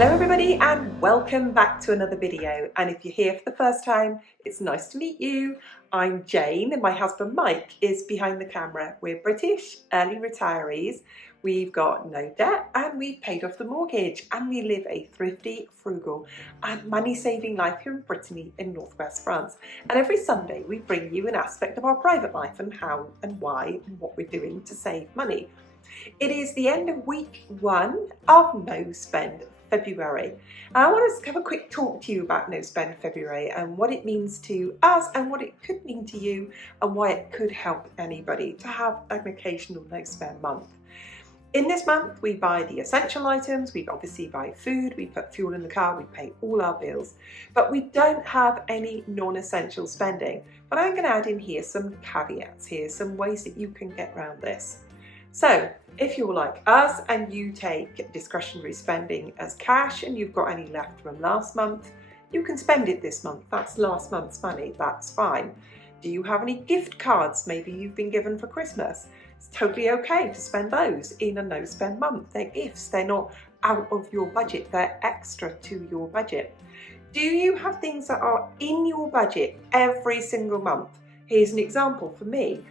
Hello everybody and welcome back to another video, and if you're here for the first time, it's nice to meet you. I'm Jane and my husband Mike is behind the camera. We're British early retirees, we've got no debt and we've paid off the mortgage, and we live a thrifty, frugal and money saving life here in Brittany in northwest France. And every Sunday we bring you an aspect of our private life and how and why and what we're doing to save money. It is the end of week 1 of No Spend February. And I want to have a quick talk to you about No Spend February and what it means to us and what it could mean to you and why it could help anybody to have an occasional no spend month. In this month we buy the essential items, we obviously buy food, we put fuel in the car, we pay all our bills, but we don't have any non-essential spending. But I'm going to add in here some caveats here, some ways that you can get around this. So if you're like us and you take discretionary spending as cash and you've got any left from last month, you can spend it this month. That's last month's money, that's fine. Do you have any gift cards maybe you've been given for Christmas? It's totally okay to spend those in a no spend month. They're gifts, they're not out of your budget, they're extra to your budget. Do you have things that are in your budget every single month? Here's an example for me.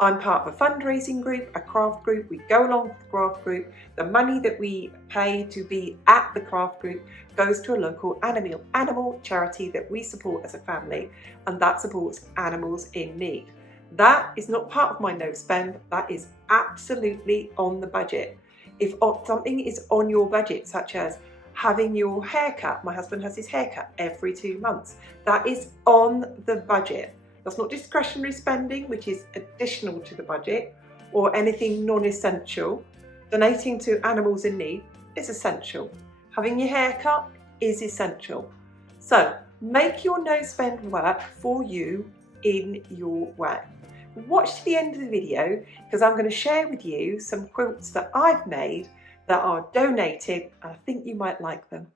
I'm part of a fundraising group, a craft group. We go along with the craft group. The money that we pay to be at the craft group goes to a local animal charity that we support as a family, and that supports animals in need. That is not part of my no spend. That is absolutely on the budget. If something is on your budget, such as having your hair cut, my husband has his hair cut every 2 months, that is on the budget. That's not discretionary spending, which is additional to the budget, or anything non-essential. Donating to animals in need is essential. Having your hair cut is essential. So make your no spend work for you in your way. Watch to the end of the video because I'm going to share with you some quilts that I've made that are donated, and I think you might like them.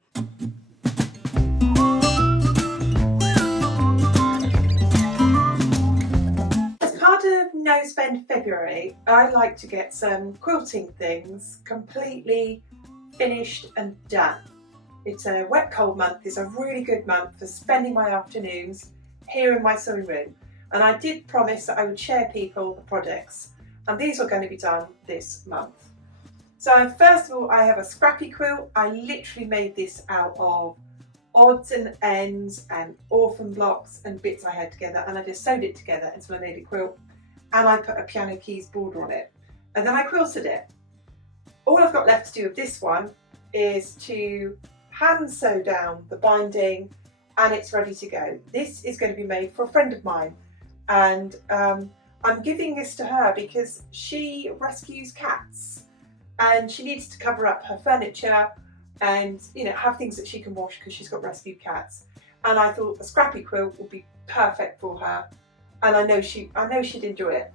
Of No Spend February, I like to get some quilting things completely finished and done. It's a wet cold month. It's a really good month for spending my afternoons here in my sewing room, and I did promise that I would share people the projects, and these are going to be done this month. So first of all, I have a scrappy quilt. I literally made this out of odds and ends and orphan blocks and bits I had together, and I just sewed it together until I made a quilt, and I put a piano keys border on it, and then I quilted it. All I've got left to do with this one is to hand sew down the binding, and it's ready to go. This is going to be made for a friend of mine, and I'm giving this to her because she rescues cats and she needs to cover up her furniture and, you know, have things that she can wash because she's got rescued cats. And I thought a scrappy quilt would be perfect for her, and I know she'd enjoy it.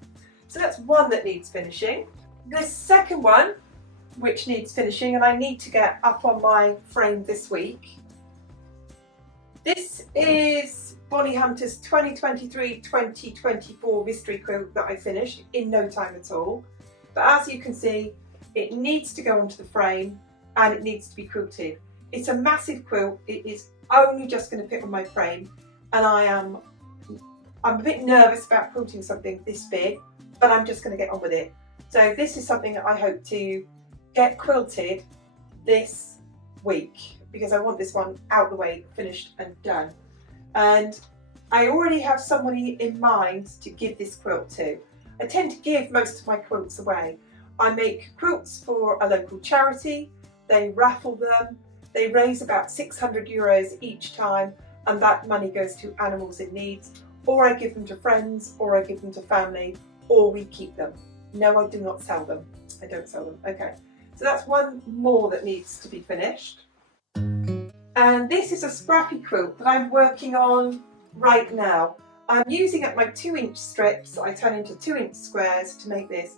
So that's one that needs finishing. The second one, which needs finishing, and I need to get up on my frame this week. This is Bonnie Hunter's 2023-2024 mystery quilt that I finished in no time at all. But as you can see, it needs to go onto the frame and it needs to be quilted. It's a massive quilt. It is only just going to fit on my frame, and I'm a bit nervous about quilting something this big, but I'm just going to get on with it. So this is something that I hope to get quilted this week because I want this one out the way, finished and done. And I already have somebody in mind to give this quilt to. I tend to give most of my quilts away. I make quilts for a local charity, they raffle them, they raise about €600 each time, and that money goes to animals in need. Or I give them to friends, or I give them to family, or we keep them. No, I do not sell them. I don't sell them. Okay, so that's one more that needs to be finished. And this is a scrappy quilt that I'm working on right now. I'm using up my 2-inch strips that I turn into 2-inch squares to make this.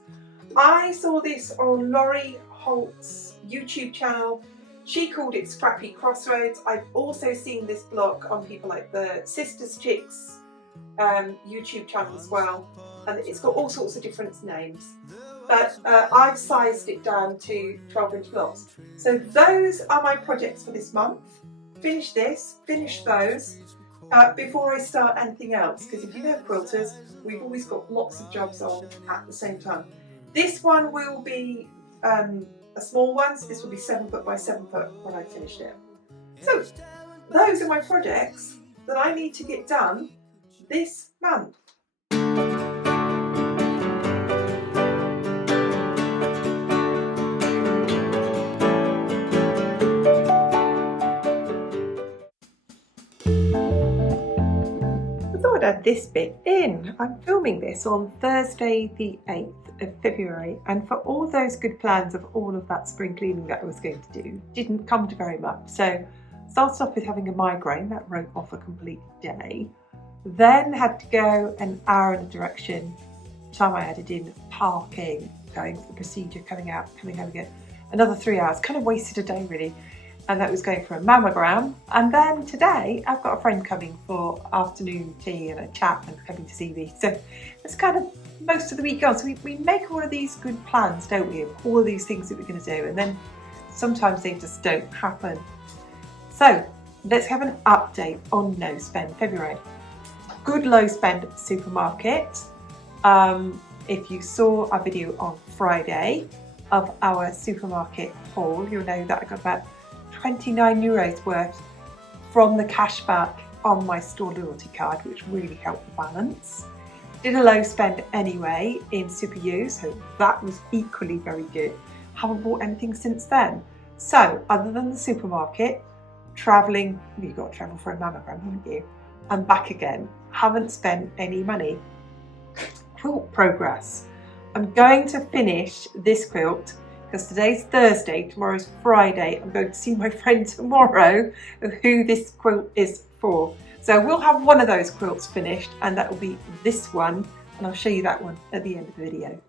I saw this on Laurie Holt's YouTube channel. She called it Scrappy Crossroads. I've also seen this block on people like the Sisters Chicks YouTube channel as well, and it's got all sorts of different names. but I've sized it down to 12-inch blocks. So those are my projects for this month. Finish this, finish those, before I start anything else, because if you know quilters, we've always got lots of jobs on at the same time. This one will be a small one, so this will be 7 foot by 7 foot when I finished it. So those are my projects that I need to get done this month. I thought I'd add this bit in. I'm filming this on Thursday the 8th of February, and for all those good plans of all of that spring cleaning that I was going to do, didn't come to very much. So started off with having a migraine that wrote off a complete day, then had to go an hour in a direction. Time I added in parking, going for the procedure, coming out, coming home again, another 3 hours, kind of wasted a day really. And that was going for a mammogram. And then today I've got a friend coming for afternoon tea and a chat and coming to see me. So it's kind of most of the week gone. So we make all of these good plans, don't we? All of these things that we're going to do. And then sometimes they just don't happen. So let's have an update on No Spend February. Good low spend supermarket. If you saw our video on Friday of our supermarket haul, you'll know that I got about €29 worth from the cashback on my store loyalty card, which really helped the balance. Did a low spend anyway in Super U, so that was equally very good. Haven't bought anything since then. So other than the supermarket, travelling, you've got to travel for a mammogram, haven't you? And back again, haven't spent any money. Quilt progress. I'm going to finish this quilt because today's Thursday, tomorrow's Friday. I'm going to see my friend tomorrow of who this quilt is for. So we'll have one of those quilts finished, and that will be this one, and I'll show you that one at the end of the video.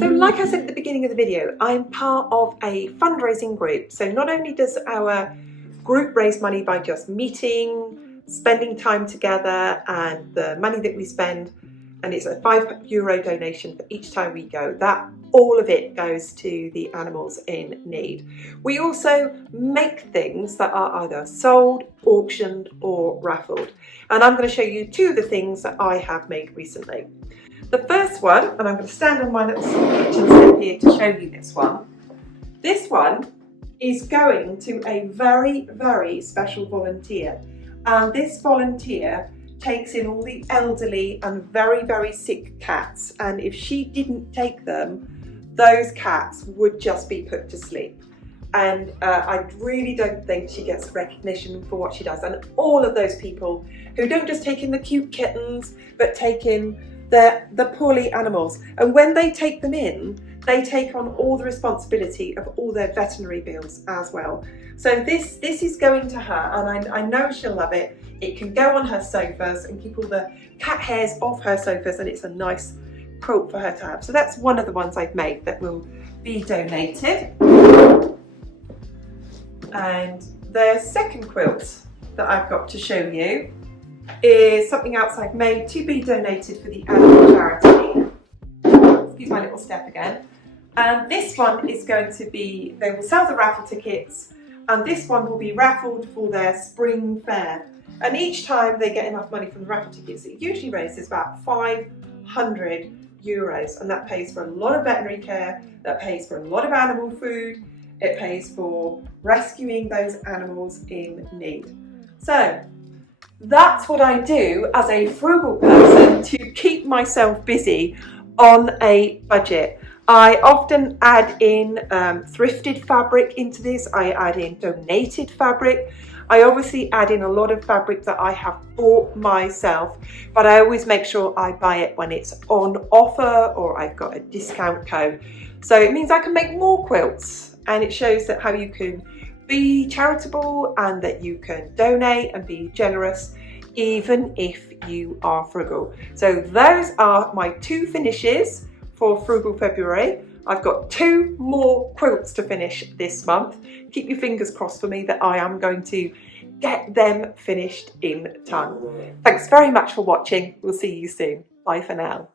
So like I said at the beginning of the video, I'm part of a fundraising group. So not only does our group raise money by just meeting, spending time together, and the money that we spend, and it's a €5 donation for each time we go, that all of it goes to the animals in need. We also make things that are either sold, auctioned or raffled. And I'm going to show you two of the things that I have made recently. The first one, and I'm going to stand on my little kitchen step here to show you this one. This one is going to a very, very special volunteer. And this volunteer takes in all the elderly and very, very sick cats. And if she didn't take them, those cats would just be put to sleep. And I really don't think she gets recognition for what she does. And all of those people who don't just take in the cute kittens, but take in the poorly animals. And when they take them in, they take on all the responsibility of all their veterinary bills as well. So this is going to her, and I know she'll love it. It can go on her sofas and keep all the cat hairs off her sofas, and it's a nice quilt for her to have. So that's one of the ones I've made that will be donated. And the second quilt that I've got to show you is something else I've made to be donated for the animal charity. Excuse my little step again. And this one is going to be, they will sell the raffle tickets, and this one will be raffled for their spring fair. And each time they get enough money from the raffle tickets, it usually raises about €500, and that pays for a lot of veterinary care, that pays for a lot of animal food, it pays for rescuing those animals in need. So that's what I do as a frugal person to keep myself busy on a budget. I often add in thrifted fabric into this. I add in donated fabric. I obviously add in a lot of fabric that I have bought myself, but I always make sure I buy it when it's on offer or I've got a discount code. So it means I can make more quilts, and it shows that how you can be charitable and that you can donate and be generous even if you are frugal. So those are my two finishes for Frugal February. I've got 2 more quilts to finish this month. Keep your fingers crossed for me that I am going to get them finished in time. Thanks very much for watching. We'll see you soon. Bye for now.